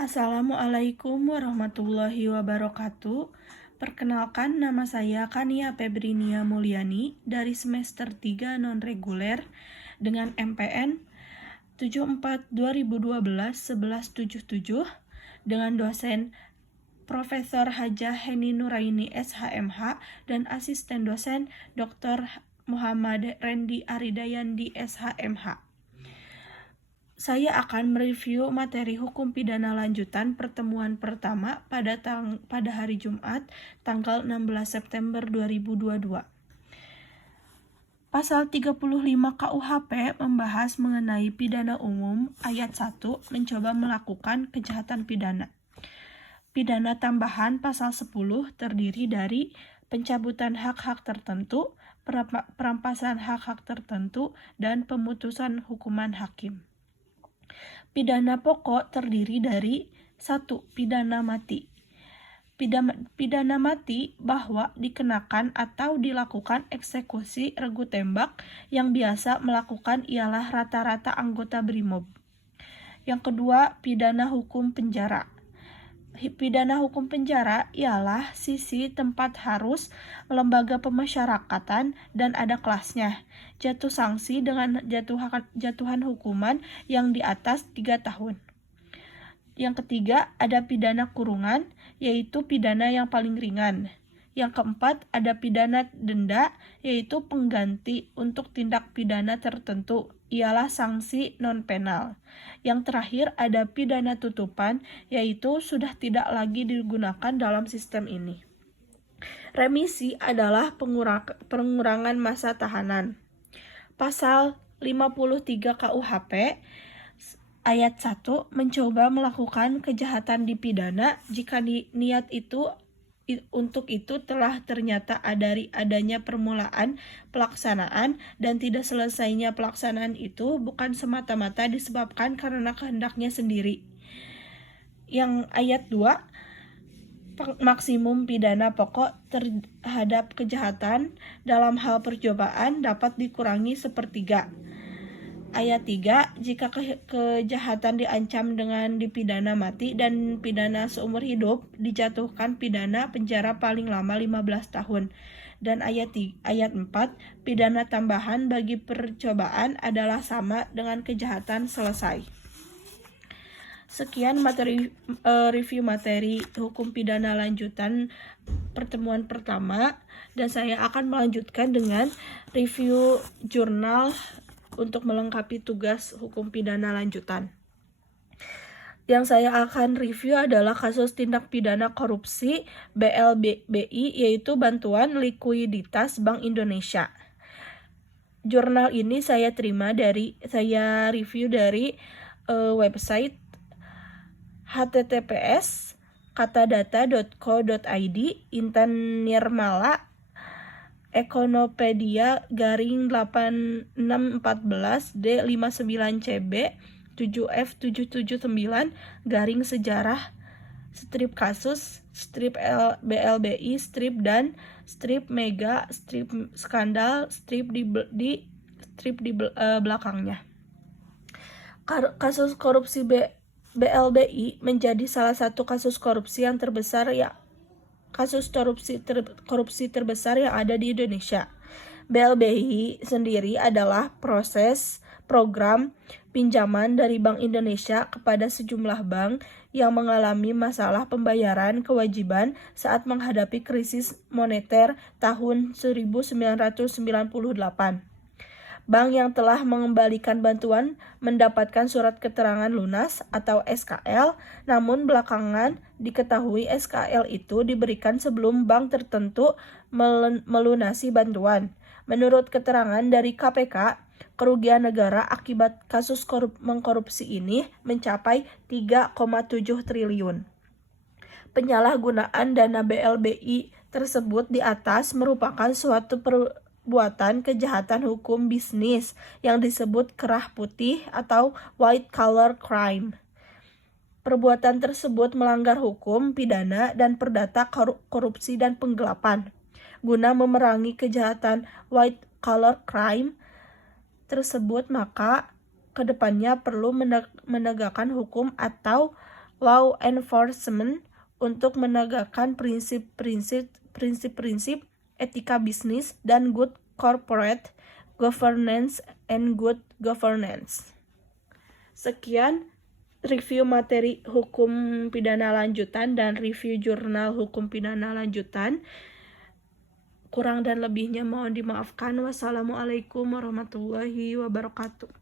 Assalamualaikum warahmatullahi wabarakatuh. Perkenalkan, nama saya Kania Febrinia Mulyani dari semester 3 non-reguler dengan MPN 74/2012-1177 dengan dosen Profesor Hajah Heni Nuraini SHMH dan asisten dosen Dr. Muhammad Rendi Aridayandi SHMH. Saya akan mereview materi hukum pidana lanjutan pertemuan pertama pada hari Jumat, tanggal 16 September 2022. Pasal 35 KUHP membahas mengenai pidana umum ayat 1 mencoba melakukan kejahatan pidana. Pidana tambahan pasal 10 terdiri dari pencabutan hak-hak tertentu, perampasan hak-hak tertentu, dan pemutusan hukuman hakim. Pidana pokok terdiri dari 1. Pidana mati. Pidana mati bahwa dikenakan atau dilakukan eksekusi regu tembak yang biasa melakukan ialah rata-rata anggota BRIMOB. Yang kedua, pidana hukum penjara. Pidana hukum penjara ialah sisi tempat harus lembaga pemasyarakatan dan ada kelasnya. Jatuh sanksi dengan jatuhan hukuman yang di atas 3 tahun. Yang ketiga, ada pidana kurungan, yaitu pidana yang paling ringan. Yang keempat, ada pidana denda, yaitu pengganti untuk tindak pidana tertentu, ialah sanksi non-penal. Yang terakhir, ada pidana tutupan, yaitu sudah tidak lagi digunakan dalam sistem ini. Remisi adalah pengurangan masa tahanan. Pasal 53 KUHP ayat 1 mencoba melakukan kejahatan dipidana jika niat itu untuk itu telah ternyata dari adanya permulaan pelaksanaan dan tidak selesainya pelaksanaan itu bukan semata-mata disebabkan karena kehendaknya sendiri. Yang ayat 2, maksimum pidana pokok terhadap kejahatan dalam hal percobaan dapat dikurangi sepertiga. Ayat 3, jika kejahatan diancam dengan dipidana mati dan pidana seumur hidup, dijatuhkan pidana penjara paling lama 15 tahun. Dan ayat 4, pidana tambahan bagi percobaan adalah sama dengan kejahatan selesai. Sekian review materi hukum pidana lanjutan pertemuan pertama, dan saya akan melanjutkan dengan review jurnal untuk melengkapi tugas hukum pidana lanjutan. Yang saya akan review adalah kasus tindak pidana korupsi BLBI, yaitu bantuan likuiditas Bank Indonesia. Jurnal ini saya review dari website https://katadata.co.id, Intan Nirmala, Ekonopedia _8614 D59CB 7F779 _sejarah strip kasus strip BLBI strip dan strip mega strip skandal strip di belakangnya. Kasus korupsi BLBI menjadi salah satu kasus korupsi yang terbesar korupsi terbesar yang ada di Indonesia. BLBI sendiri adalah program pinjaman dari Bank Indonesia kepada sejumlah bank yang mengalami masalah pembayaran kewajiban saat menghadapi krisis moneter tahun 1998. Bank yang telah mengembalikan bantuan mendapatkan surat keterangan lunas atau SKL, namun belakangan diketahui SKL itu diberikan sebelum bank tertentu melunasi bantuan. Menurut keterangan dari KPK, kerugian negara akibat kasus mengkorupsi ini mencapai 3,7 triliun. Penyalahgunaan dana BLBI tersebut di atas merupakan suatu perbuatan kejahatan hukum bisnis yang disebut kerah putih atau white collar crime. Perbuatan tersebut melanggar hukum pidana dan perdata korupsi dan penggelapan. Guna memerangi kejahatan white collar crime tersebut, maka kedepannya perlu menegakkan hukum atau law enforcement untuk menegakkan prinsip-prinsip etika bisnis dan good corporate governance and good governance. Sekian review materi hukum pidana lanjutan dan review jurnal hukum pidana lanjutan. Kurang dan lebihnya mohon dimaafkan. Wassalamualaikum warahmatullahi wabarakatuh.